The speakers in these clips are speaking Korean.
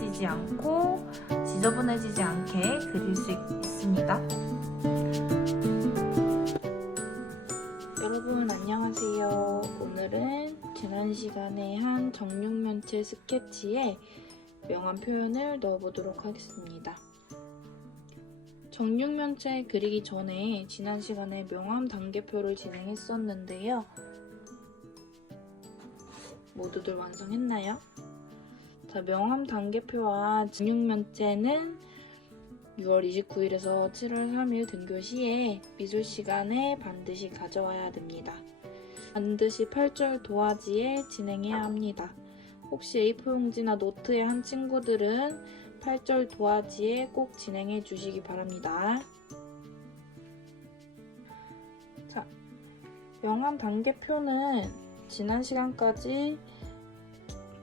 뭉개지지 않고 지저분해지지 않게 그릴 수 있습니다. 여러분 안녕하세요. 오늘은 지난 시간에 한 정육면체 스케치에 명암 표현을 넣어보도록 하겠습니다. 정육면체 그리기 전에 지난 시간에 명암 단계표를 진행했었는데요. 모두들 완성했나요? 자, 명암 단계표와 정육면체는 6월 29일에서 7월 3일 등교 시에 미술 시간에 반드시 가져와야 됩니다. 반드시 8절 도화지에 진행해야 합니다. 혹시 A4 용지나 노트에 한 친구들은 8절 도화지에 꼭 진행해 주시기 바랍니다. 자, 명암 단계표는 지난 시간까지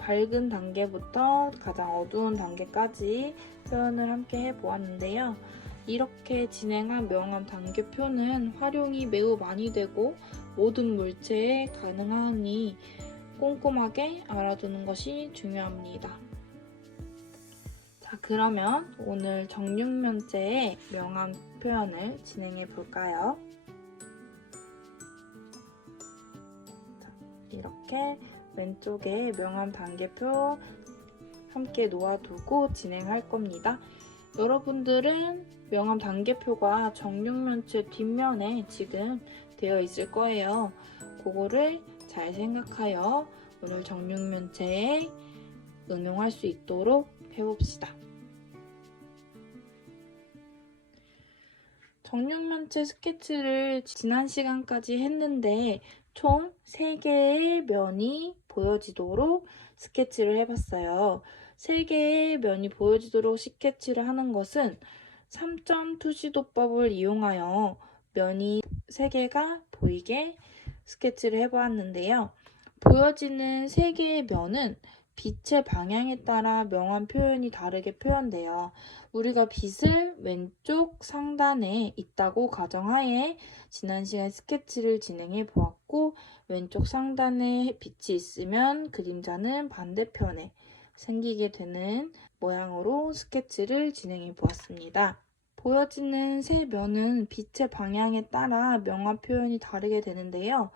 밝은 단계부터 가장 어두운 단계까지 표현을 함께 해보았는데요. 이렇게 진행한 명암 단계표는 활용이 매우 많이 되고 모든 물체에 가능하니 꼼꼼하게 알아두는 것이 중요합니다. 자, 그러면 오늘 정육면체의 명암 표현을 진행해 볼까요? 자, 이렇게 왼쪽에 명암 단계표 함께 놓아두고 진행할 겁니다. 여러분들은 명암 단계표가 정육면체 뒷면에 지금 되어 있을 거예요. 그거를 잘 생각하여 오늘 정육면체에 응용할 수 있도록 해봅시다. 정육면체 스케치를 지난 시간까지 했는데 총 3개의 면이 보여지도록 스케치를 해봤어요. 3개의 면이 보여지도록 스케치를 하는 것은 3점 투시도법을 이용하여 면이 3개가 보이게 스케치를 해보았는데요. 보여지는 3개의 면은 빛의 방향에 따라 명암 표현이 다르게 표현돼요. 우리가 빛을 왼쪽 상단에 있다고 가정하에 지난 시간 스케치를 진행해 보았고 왼쪽 상단에 빛이 있으면 그림자는 반대편에 생기게 되는 모양으로 스케치를 진행해 보았습니다. 보여지는 세 면은 빛의 방향에 따라 명암 표현이 다르게 되는데요.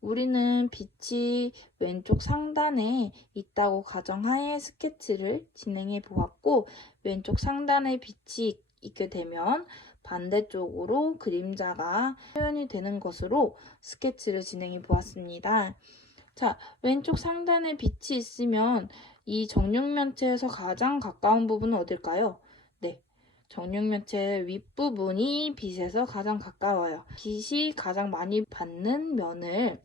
우리는 빛이 왼쪽 상단에 있다고 가정하에 스케치를 진행해 보았고 왼쪽 상단에 빛이 있게 되면 반대쪽으로 그림자가 표현이 되는 것으로 스케치를 진행해 보았습니다. 자, 왼쪽 상단에 빛이 있으면 이 정육면체에서 가장 가까운 부분은 어딜까요? 네. 정육면체 윗부분이 빛에서 가장 가까워요. 빛이 가장 많이 받는 면을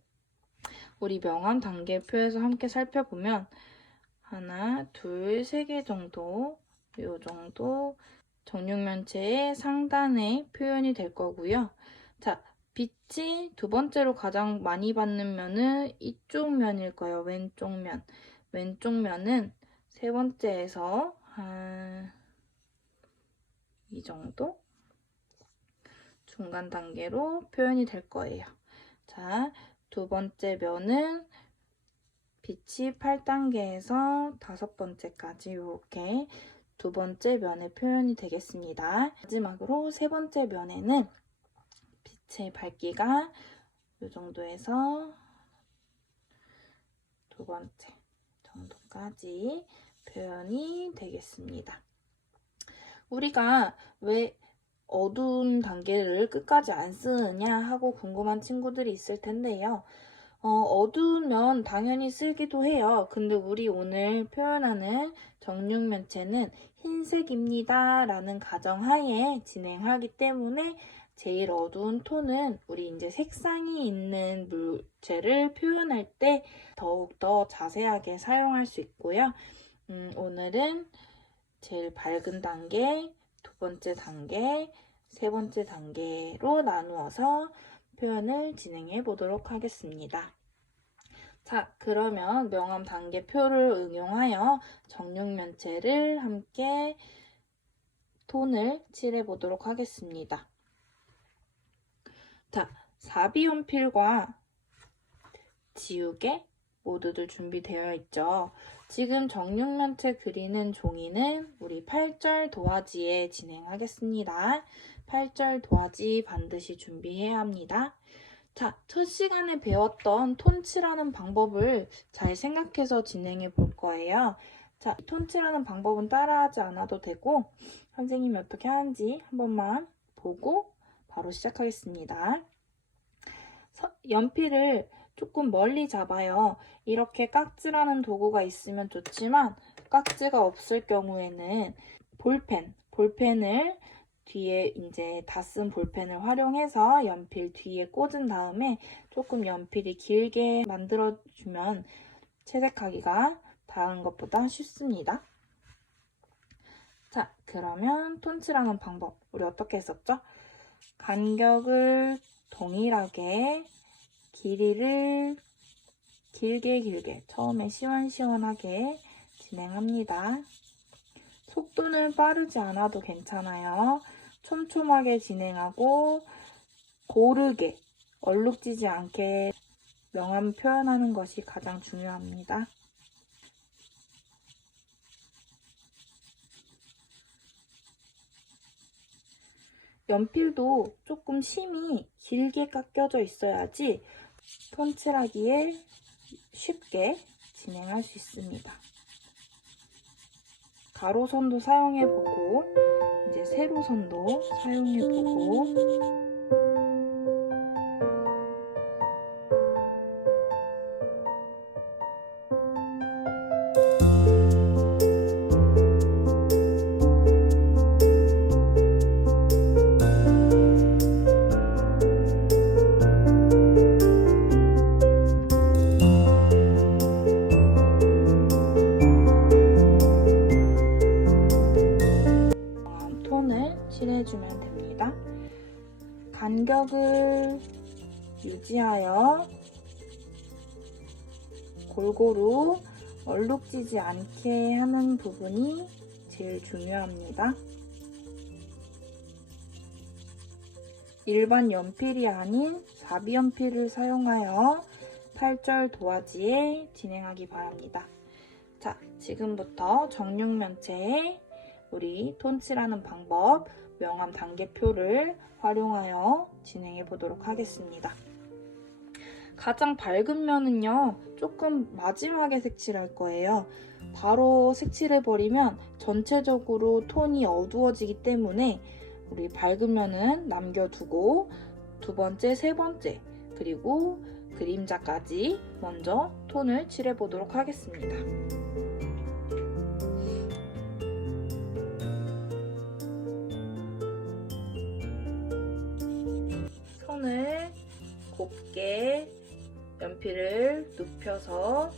우리 명암 단계표에서 함께 살펴보면 하나, 둘, 세 개 정도 요 정도 정육면체의 상단에 표현이 될 거고요. 자, 빛이 두 번째로 가장 많이 받는 면은 이쪽 면일 거예요. 왼쪽 면. 왼쪽 면은 세 번째에서 한 이 정도 중간 단계로 표현이 될 거예요. 자, 두 번째 면은 빛이 8단계에서 다섯 번째까지 이렇게 두 번째 면의 표현이 되겠습니다. 마지막으로 세 번째 면에는 빛의 밝기가 이 정도에서 두 번째 정도까지 표현이 되겠습니다. 우리가 왜 어두운 단계를 끝까지 안 쓰느냐 하고 궁금한 친구들이 있을 텐데요. 어, 어두우면 당연히 쓰기도 해요. 근데 우리 오늘 표현하는 정육면체는 흰색입니다. 라는 가정하에 진행하기 때문에 제일 어두운 톤은 우리 이제 색상이 있는 물체를 표현할 때 더욱더 자세하게 사용할 수 있고요. 음, 오늘은 제일 밝은 단계, 두 번째 단계, 세 번째 단계로 나누어서 표현을 진행해 보도록 하겠습니다. 자, 그러면 명암 단계표를 응용하여 정육면체를 함께 톤을 칠해 보도록 하겠습니다. 자, 사비연필과 지우개 모두들 준비되어 있죠. 지금 정육면체 그리는 종이는 우리 8절 도화지에 진행하겠습니다. 8절 도화지 반드시 준비해야 합니다. 자, 첫 시간에 배웠던 톤칠하는 방법을 잘 생각해서 진행해 볼 거예요. 자, 톤칠하는 방법은 따라하지 않아도 되고, 선생님이 어떻게 하는지 한 번만 보고 바로 시작하겠습니다. 서- 연필을 조금 멀리 잡아요. 이렇게 깍지라는 도구가 있으면 좋지만, 깍지가 없을 경우에는 볼펜, 볼펜을 뒤에 이제 다 쓴 볼펜을 활용해서 연필 뒤에 꽂은 다음에 조금 연필이 길게 만들어주면 채색하기가 다른 것보다 쉽습니다. 자, 그러면 톤칠하는 방법. 우리 어떻게 했었죠? 간격을 동일하게 길이를 길게 길게 처음에 시원시원하게 진행합니다. 속도는 빠르지 않아도 괜찮아요. 촘촘하게 진행하고 고르게 얼룩지지 않게 명암 표현하는 것이 가장 중요합니다. 연필도 조금 심이 길게 깎여져 있어야지 톤칠하기에 쉽게 진행할 수 있습니다. 가로선도 사용해보고 이제 세로선도 사용해보고 골고루 얼룩지지 않게 하는 부분이 제일 중요합니다. 일반 연필이 아닌 사비 연필을 사용하여 8절 도화지에 진행하기 바랍니다. 자, 지금부터 정육면체에 우리 톤칠하는 방법, 명암 단계표를 활용하여 진행해 보도록 하겠습니다. 가장 밝은 면은요, 조금 마지막에 색칠할 거예요. 바로 색칠해 버리면 전체적으로 톤이 어두워지기 때문에 우리 밝은 면은 남겨두고 두 번째, 세 번째, 그리고 그림자까지 먼저 톤을 칠해 보도록 하겠습니다. 연필을 눕혀서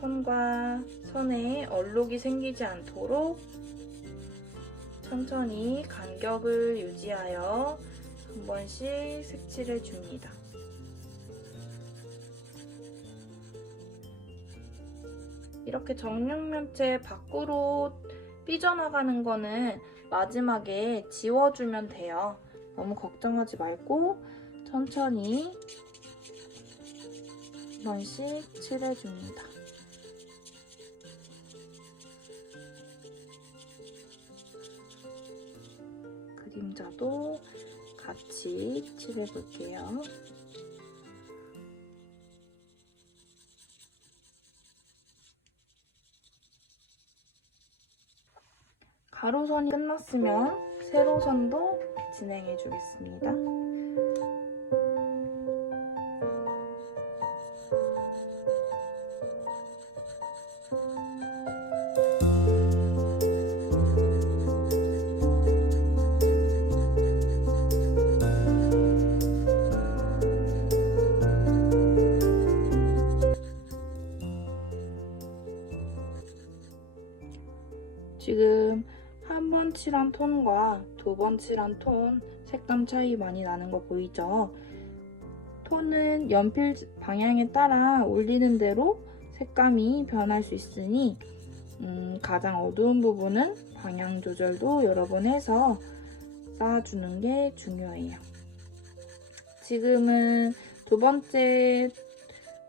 손과 손에 얼룩이 생기지 않도록 천천히 간격을 유지하여 한 번씩 색칠해 줍니다. 이렇게 정육면체 밖으로 삐져나가는 거는 마지막에 지워주면 돼요. 너무 걱정하지 말고 천천히 한 번씩 칠해줍니다. 그림자도 같이 칠해볼게요. 가로선이 끝났으면 세로선도 진행해 주겠습니다. 지금 한 번 칠한 톤과 두 번 칠한 톤 색감 차이 많이 나는 거 보이죠? 톤은 연필 방향에 따라 올리는 대로 색감이 변할 수 있으니 음, 가장 어두운 부분은 방향 조절도 여러 번 해서 쌓아주는 게 중요해요. 지금은 두 번째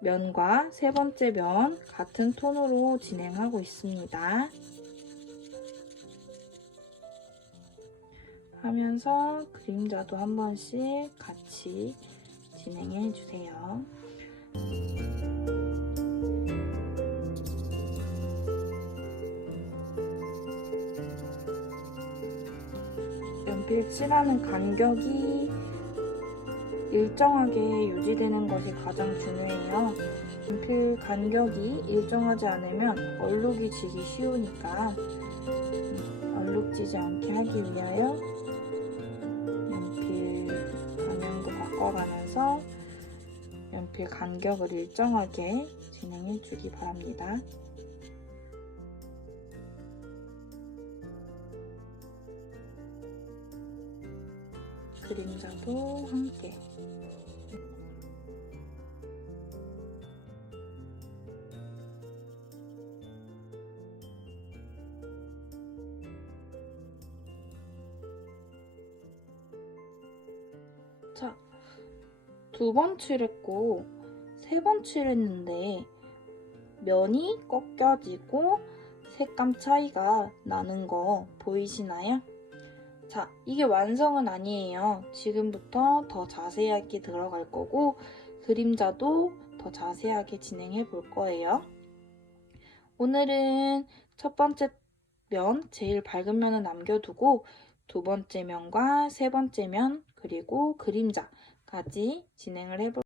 면과 세 번째 면 같은 톤으로 진행하고 있습니다. 하면서 그림자도 한 번씩 같이 진행해 주세요. 연필 칠하는 간격이 일정하게 유지되는 것이 가장 중요해요. 연필 간격이 일정하지 않으면 얼룩이 지기 쉬우니까 음, 얼룩지지 않게 하기 위하여 바꿔가면서 연필 간격을 일정하게 진행해 주기 바랍니다. 그림자도 함께 두 번 칠했고 세 번 칠했는데 면이 꺾여지고 색감 차이가 나는 거 보이시나요? 자, 이게 완성은 아니에요. 지금부터 더 자세하게 들어갈 거고 그림자도 더 자세하게 진행해 볼 거예요. 오늘은 첫 번째 면, 제일 밝은 면은 남겨두고 두 번째 면과 세 번째 면, 그리고 그림자 까지 진행을 해볼